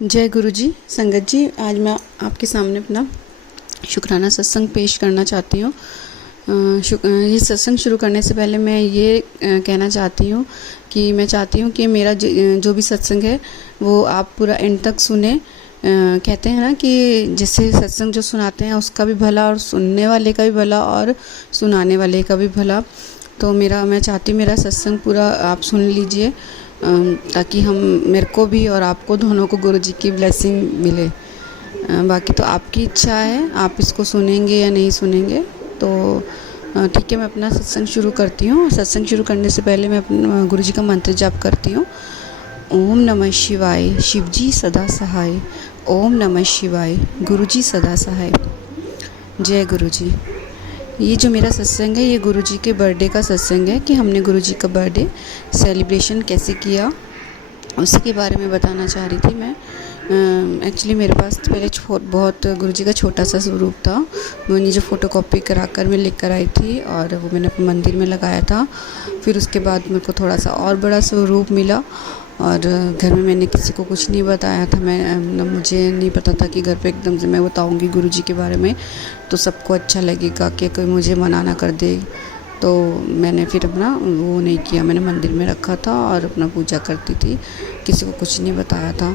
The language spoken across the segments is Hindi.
जय गुरु जी। संगत जी, आज मैं आपके सामने अपना शुक्राना सत्संग पेश करना चाहती हूँ। ये सत्संग शुरू करने से पहले मैं ये कहना चाहती हूँ कि मैं चाहती हूँ कि मेरा जो भी सत्संग है वो आप पूरा एंड तक सुने। कहते हैं ना कि जिससे सत्संग जो सुनाते हैं उसका भी भला और सुनने वाले का भी भला और सुनाने वाले का भी भला। तो मैं चाहती हूँ मेरा सत्संग पूरा आप सुन लीजिए, ताकि हम मेरे को भी और आपको दोनों को गुरु जी की ब्लेसिंग मिले। बाकी तो आपकी इच्छा है, आप इसको सुनेंगे या नहीं सुनेंगे। तो ठीक है, मैं अपना सत्संग शुरू करती हूँ। सत्संग शुरू करने से पहले मैं अपना गुरु जी का मंत्र जाप करती हूँ। ओम नमः शिवाय, शिव जी सदा सहाय। ओम नमः शिवाय, गुरु जी सदा सहाय। जय गुरु जी। ये जो मेरा सत्संग है ये गुरु जी के बर्थडे का सत्संग है कि हमने गुरु जी का बर्थडे सेलिब्रेशन कैसे किया उसी के बारे में बताना चाह रही थी मैं। एक्चुअली मेरे पास पहले बहुत गुरु जी का छोटा सा स्वरूप था। मैंने जो फ़ोटोकॉपी करा कर मैं लेकर आई थी और वो मैंने अपने मंदिर में लगाया था। फिर उसके बाद मेरे को थोड़ा सा और बड़ा स्वरूप मिला और घर में मैंने किसी को कुछ नहीं बताया था। मुझे नहीं पता था कि घर पे एकदम से मैं बताऊंगी गुरु जी के बारे में तो सबको अच्छा लगेगा कि कोई मुझे मना ना कर दे। तो मैंने फिर अपना वो नहीं किया, मैंने मंदिर में रखा था और अपना पूजा करती थी, किसी को कुछ नहीं बताया था।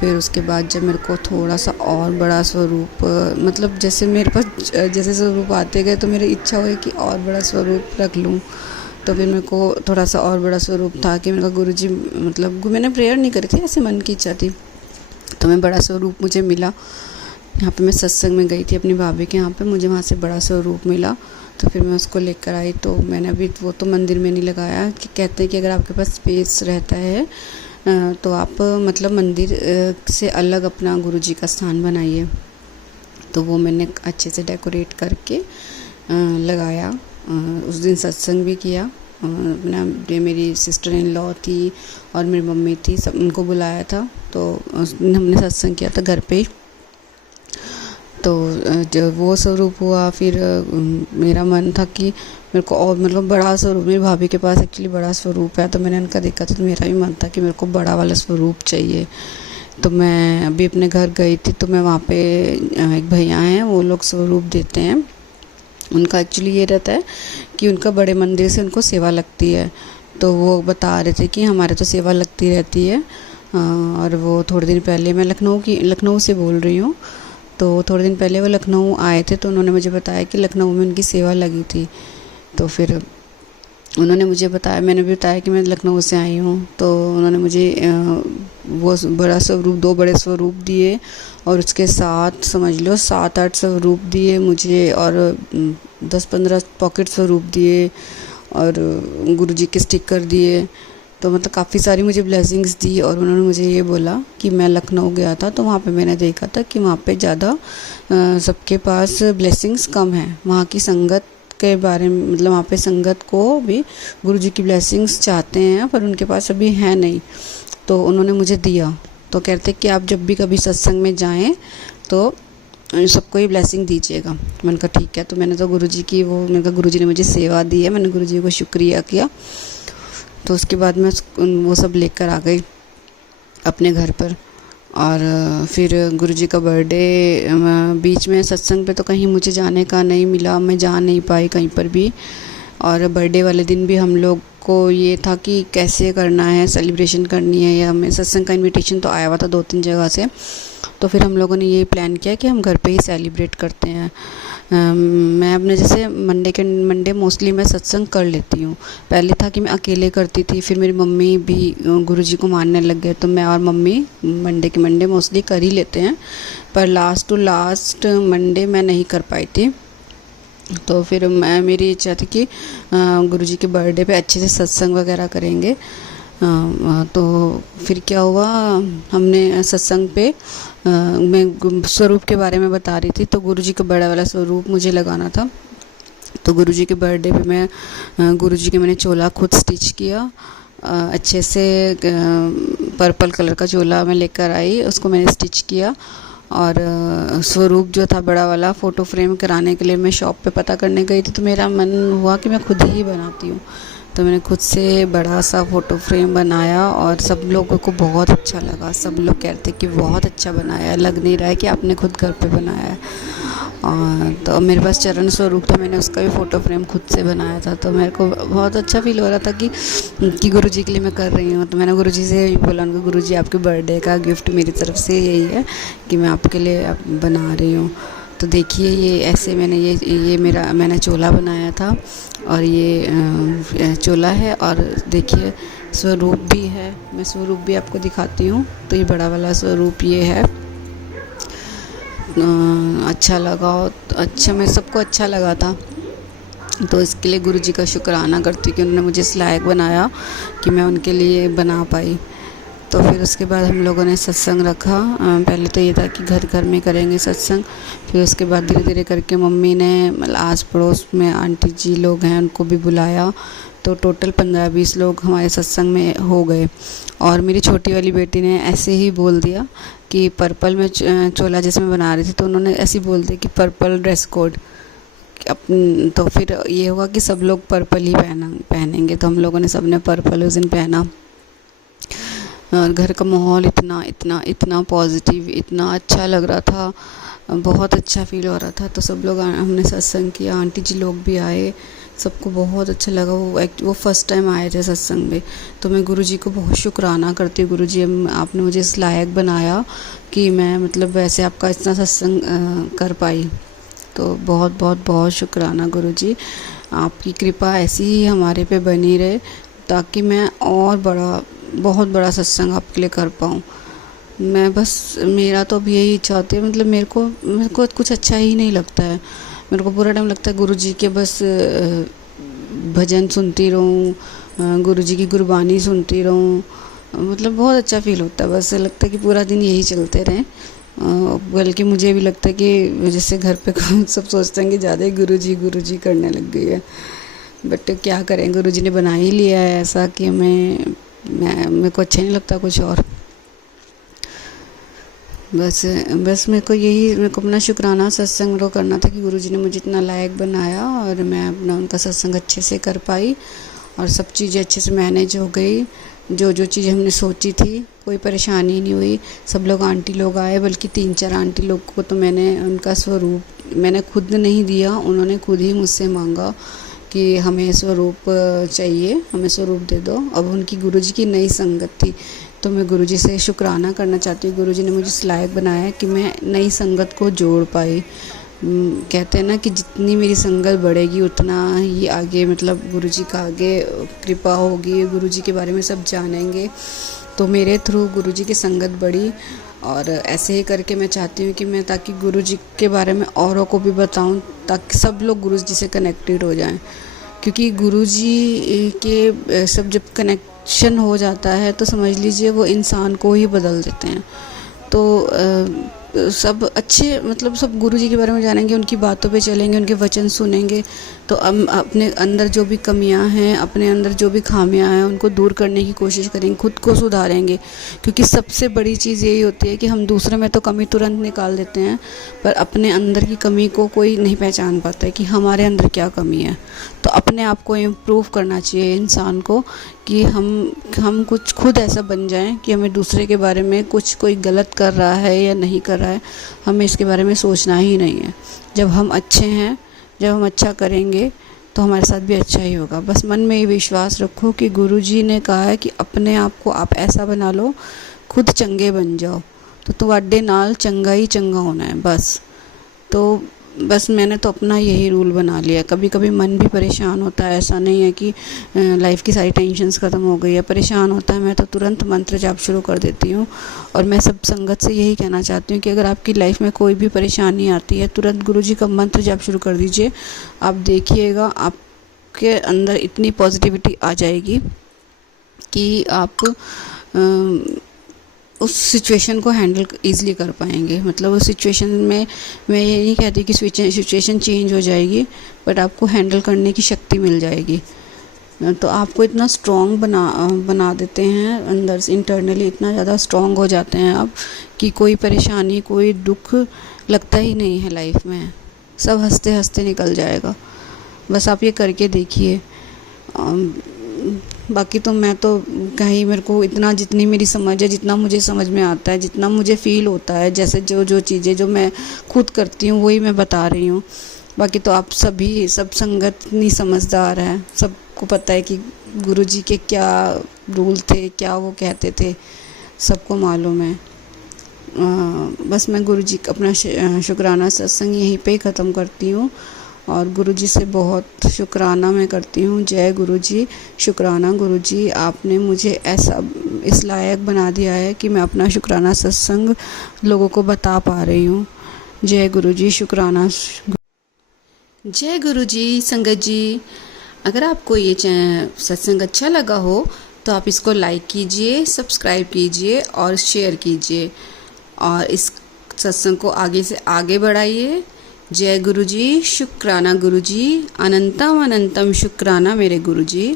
फिर उसके बाद जब मेरे को थोड़ा सा और बड़ा स्वरूप, मतलब जैसे मेरे पास जैसे स्वरूप आते गए तो मेरी इच्छा हुई कि और बड़ा स्वरूप रख लूँ। तो फिर मेरे को थोड़ा सा और बड़ा स्वरूप था कि मेरे को गुरु जी, मतलब मैंने प्रेयर नहीं करी थी, ऐसे मन की इच्छा थी। तो मैं बड़ा स्वरूप मुझे मिला। यहाँ पे मैं सत्संग में गई थी अपनी भाभी के यहाँ पे, मुझे वहाँ से बड़ा स्वरूप मिला। तो फिर मैं उसको लेकर आई। तो मैंने अभी वो तो मंदिर में नहीं लगाया, कि कहते हैं कि अगर आपके पास स्पेस रहता है तो आप मतलब मंदिर से अलग अपना गुरु जी का स्थान बनाइए। तो वो मैंने अच्छे से डेकोरेट करके लगाया। उस दिन सत्संग भी किया। अपना मेरी सिस्टर इन लॉ थी और मेरी मम्मी थी, सब उनको बुलाया था। तो हमने सत्संग किया था घर पे ही। तो जब वो स्वरूप हुआ फिर मेरा मन था कि मेरे को और मतलब बड़ा स्वरूप, मेरी भाभी के पास एक्चुअली बड़ा स्वरूप है तो मैंने उनका देखा था, तो मेरा भी मन था कि मेरे को बड़ा वाला स्वरूप चाहिए। तो मैं अभी अपने घर गई थी तो मैं वहाँ पे एक भैया हैं, वो लोग स्वरूप देते हैं। उनका एक्चुअली ये रहता है कि उनका बड़े मंदिर से उनको सेवा लगती है। तो वो बता रहे थे कि हमारे तो सेवा लगती रहती है। और वो थोड़े दिन पहले, मैं लखनऊ से बोल रही हूँ, तो थोड़े दिन पहले वो लखनऊ आए थे तो उन्होंने मुझे बताया कि लखनऊ में उनकी सेवा लगी थी। तो फिर उन्होंने मुझे बताया, मैंने भी बताया कि मैं लखनऊ से आई हूँ। तो उन्होंने मुझे वो बड़ा स्वरूप, 2 बड़े स्वरूप दिए और उसके साथ समझ लो 7-8 स्वरूप दिए मुझे और 10-15 पॉकेट स्वरूप दिए और गुरु जी के स्टिकर दिए। तो मतलब काफ़ी सारी मुझे ब्लेसिंग्स दी। और उन्होंने मुझे ये बोला कि मैं लखनऊ गया था तो वहाँ पे मैंने देखा था कि वहाँ पे ज़्यादा सबके पास ब्लेसिंग्स कम है। वहाँ की संगत के बारे में, मतलब वहाँ पे संगत को भी गुरु जी की ब्लेसिंग्स चाहते हैं पर उनके पास अभी है नहीं। तो उन्होंने मुझे दिया। तो कहते कि आप जब भी कभी सत्संग में जाएं तो सबको ये ब्लेसिंग दीजिएगा। मैंने कहा ठीक है। तो मैंने तो गुरु जी की मैंने कहा गुरु जी ने मुझे सेवा दी है, मैंने गुरु जी को शुक्रिया किया। तो उसके बाद मैं वो सब लेकर आ गई अपने घर पर। और फिर गुरु जी का बर्थडे, बीच में सत्संग पे तो कहीं मुझे जाने का नहीं मिला, मैं जा नहीं पाई कहीं पर भी। और बर्थडे वाले दिन भी हम लोग को ये था कि कैसे करना है, सेलिब्रेशन करनी है, या हमें सत्संग का इनविटेशन तो आया हुआ था 2-3 जगह से। तो फिर हम लोगों ने ये प्लान किया कि हम घर पे ही सेलिब्रेट करते हैं। मैं अपने जैसे मंडे मोस्टली मैं सत्संग कर लेती हूँ। पहले था कि मैं अकेले करती थी, फिर मेरी मम्मी भी गुरु जी को मानने लग गए तो मैं और मम्मी मंडे मोस्टली कर ही लेते हैं। पर लास्ट टू लास्ट मंडे मैं नहीं कर पाई थी। तो फिर मेरी इच्छा थी कि गुरु जी के बर्थडे पे अच्छे से सत्संग वगैरह करेंगे। तो फिर क्या हुआ, हमने सत्संग पे मैं स्वरूप के बारे में बता रही थी तो गुरु जी का बड़ा वाला स्वरूप मुझे लगाना था। तो गुरु जी के बर्थडे पे मैं गुरु जी के मैंने चोला खुद स्टिच किया। अच्छे से पर्पल कलर का चोला मैं लेकर आई, उसको मैंने स्टिच किया। और स्वरूप जो था बड़ा वाला फ़ोटो फ्रेम कराने के लिए मैं शॉप पे पता करने गई थी। तो मेरा मन हुआ कि मैं खुद ही बनाती हूँ। तो मैंने खुद से बड़ा सा फ़ोटो फ्रेम बनाया और सब लोगों को बहुत अच्छा लगा। सब लोग कह रहे थे कि बहुत अच्छा बनाया है, लग नहीं रहा है कि आपने खुद घर पे बनाया है। और तो मेरे पास चरण स्वरूप था, मैंने उसका भी फ़ोटो फ्रेम खुद से बनाया था। तो मेरे को बहुत अच्छा फ़ील हो रहा था कि गुरुजी के लिए मैं कर रही हूँ। तो मैंने गुरुजी से यही बोला उनको, गुरुजी आपके बर्थडे का गिफ्ट मेरी तरफ से यही है कि मैं आपके लिए बना रही हूँ। तो देखिए ये ऐसे मैंने चोला बनाया था और ये चोला है। और देखिए स्वरूप भी है, मैं स्वरूप भी आपको दिखाती हूँ। तो ये बड़ा वाला स्वरूप ये है। अच्छा लगा, तो अच्छा मैं सबको अच्छा लगा था। तो इसके लिए गुरुजी का शुक्राना करती हूँ कि उन्होंने मुझे इस लायक बनाया कि मैं उनके लिए बना पाई। तो फिर उसके बाद हम लोगों ने सत्संग रखा। पहले तो ये था कि घर घर में करेंगे सत्संग, फिर उसके बाद धीरे धीरे करके मम्मी ने मतलब आस पड़ोस में आंटी जी लोग हैं उनको भी बुलाया। तो टोटल 15-20 लोग हमारे सत्संग में हो गए। और मेरी छोटी वाली बेटी ने ऐसे ही बोल दिया कि पर्पल में चोला जिसमें बना रही थी, तो उन्होंने ऐसे ही बोल दिया कि पर्पल ड्रेस कोड। तो फिर ये हुआ कि सब लोग पर्पल ही पहनेंगे। तो हम लोगों ने सब ने पर्पल उस दिन पहना। और घर का माहौल इतना इतना इतना पॉजिटिव, इतना अच्छा लग रहा था, बहुत अच्छा फील हो रहा था। तो सब लोग हमने सत्संग किया, आंटी जी लोग भी आए, सबको बहुत अच्छा लगा। वो फर्स्ट टाइम आए थे सत्संग में। तो मैं गुरुजी को बहुत शुक्राना करती हूँ, गुरुजी आपने मुझे इस लायक बनाया कि मैं मतलब वैसे आपका इतना सत्संग कर पाई। तो बहुत बहुत बहुत शुक्राना गुरुजी, आपकी कृपा ऐसी ही हमारे पे बनी रहे ताकि मैं और बहुत बड़ा सत्संग आपके लिए कर पाऊँ। मैं बस मेरा तो अब यही इच्छा होती है, मतलब मेरे को कुछ अच्छा ही नहीं लगता है। मेरे को पूरा टाइम लगता है गुरुजी के बस भजन सुनती रहूँ, गुरुजी की गुरबानी सुनती रहूँ। मतलब बहुत अच्छा फील होता है, बस लगता है कि पूरा दिन यही चलते रहें। बल्कि मुझे भी लगता है कि जैसे घर पे सब सोचते हैं कि ज़्यादा ही गुरुजी करने लग गई है। बट क्या करें, गुरुजी ने बना ही लिया है ऐसा कि मेरे को अच्छा नहीं लगता कुछ और। बस मेरे को अपना शुक्राना सत्संग करना था कि गुरुजी ने मुझे इतना लायक बनाया और मैं अपना उनका सत्संग अच्छे से कर पाई और सब चीज़ें अच्छे से मैनेज हो गई। जो चीज़ें हमने सोची थी कोई परेशानी नहीं हुई। सब लोग आंटी लोग आए, बल्कि 3-4 आंटी लोग को तो मैंने उनका स्वरूप मैंने खुद नहीं दिया, उन्होंने खुद ही मुझसे मांगा कि हमें स्वरूप चाहिए, हमें स्वरूप दे दो। अब उनकी गुरुजी की नई संगत थी, तो मैं गुरुजी से शुक्राना करना चाहती हूँ। गुरुजी ने मुझे इस लायक बनाया कि मैं नई संगत को जोड़ पाई। कहते हैं ना कि जितनी मेरी संगत बढ़ेगी उतना ही आगे मतलब गुरुजी का आगे कृपा होगी, गुरुजी के बारे में सब जानेंगे। तो मेरे थ्रू गुरुजी की संगत बढ़ी और ऐसे ही करके मैं चाहती हूँ कि मैं ताकि गुरुजी के बारे में औरों को भी बताऊँ, ताकि सब लोग गुरुजी से कनेक्टेड हो जाएं। क्योंकि गुरुजी के सब जब कनेक्शन हो जाता है तो समझ लीजिए वो इंसान को ही बदल देते हैं। तो सब अच्छे मतलब सब गुरुजी के बारे में जानेंगे, उनकी बातों पे चलेंगे, उनके वचन सुनेंगे, तो अपने अंदर जो भी कमियां हैं, अपने अंदर जो भी खामियां हैं, उनको दूर करने की कोशिश करेंगे, खुद को सुधारेंगे। क्योंकि सबसे बड़ी चीज़ यही होती है कि हम दूसरे में तो कमी तुरंत निकाल देते हैं, पर अपने अंदर की कमी को कोई नहीं पहचान पाता है कि हमारे अंदर क्या कमी है। तो अपने आप को इम्प्रूव करना चाहिए इंसान को कि हम कुछ खुद ऐसा बन जाएं कि हमें दूसरे के बारे में कोई गलत कर रहा है या नहीं कर रहा है, हमें इसके बारे में सोचना ही नहीं है। जब हम अच्छे हैं, जब हम अच्छा करेंगे तो हमारे साथ भी अच्छा ही होगा। बस मन में ये विश्वास रखो कि गुरुजी ने कहा है कि अपने आप को आप ऐसा बना लो, खुद चंगे बन जाओ, तो ਤੁਹਾਡੇ नाल चंगा ही चंगा होना है बस। तो बस मैंने तो अपना यही रूल बना लिया। कभी कभी मन भी परेशान होता है, ऐसा नहीं है कि लाइफ की सारी टेंशन्स ख़त्म हो गई है, परेशान होता है, मैं तो तुरंत मंत्र जाप शुरू कर देती हूँ। और मैं सब संगत से यही कहना चाहती हूँ कि अगर आपकी लाइफ में कोई भी परेशानी आती है, तुरंत गुरुजी का मंत्र जाप शुरू कर दीजिए। आप देखिएगा आपके अंदर इतनी पॉजिटिविटी आ जाएगी कि आप उस सिचुएशन को हैंडल ईज़िली कर पाएंगे। मतलब उस सिचुएशन में मैं ये नहीं कहती कि सिचुएशन चेंज हो जाएगी, बट आपको हैंडल करने की शक्ति मिल जाएगी। तो आपको इतना स्ट्रॉन्ग बना देते हैं अंदर से, इंटरनली इतना ज़्यादा स्ट्रॉन्ग हो जाते हैं आप कि कोई परेशानी, कोई दुख लगता ही नहीं है लाइफ में, सब हंसते हंसते निकल जाएगा। बस आप ये करके देखिए। बाकी तो मैं तो कहीं मेरे को इतना, जितनी मेरी समझ है, जितना मुझे समझ में आता है, जितना मुझे फ़ील होता है, जैसे जो जो चीज़ें जो मैं खुद करती हूँ वही मैं बता रही हूँ। बाकी तो आप सभी, सब संगत इतनी समझदार है, सबको पता है कि गुरुजी के क्या रूल थे, क्या वो कहते थे, सबको मालूम है। बस मैं गुरुजी का अपना शुक्राना सत्संग यहीं पे ही ख़त्म करती हूँ और गुरुजी से बहुत शुक्राना मैं करती हूँ। जय गुरुजी, शुक्राना गुरुजी, आपने मुझे ऐसा इस लायक बना दिया है कि मैं अपना शुक्राना सत्संग लोगों को बता पा रही हूँ। जय गुरुजी, शुक्राना। जय गुरुजी। संगत जी, अगर आपको ये सत्संग अच्छा लगा हो तो आप इसको लाइक कीजिए, सब्सक्राइब कीजिए और शेयर कीजिए और इस सत्संग को आगे से आगे बढ़ाइए। जय गुरुजी, शुक्राना गुरुजी, अनंतम अनंतम शुक्राना मेरे गुरुजी।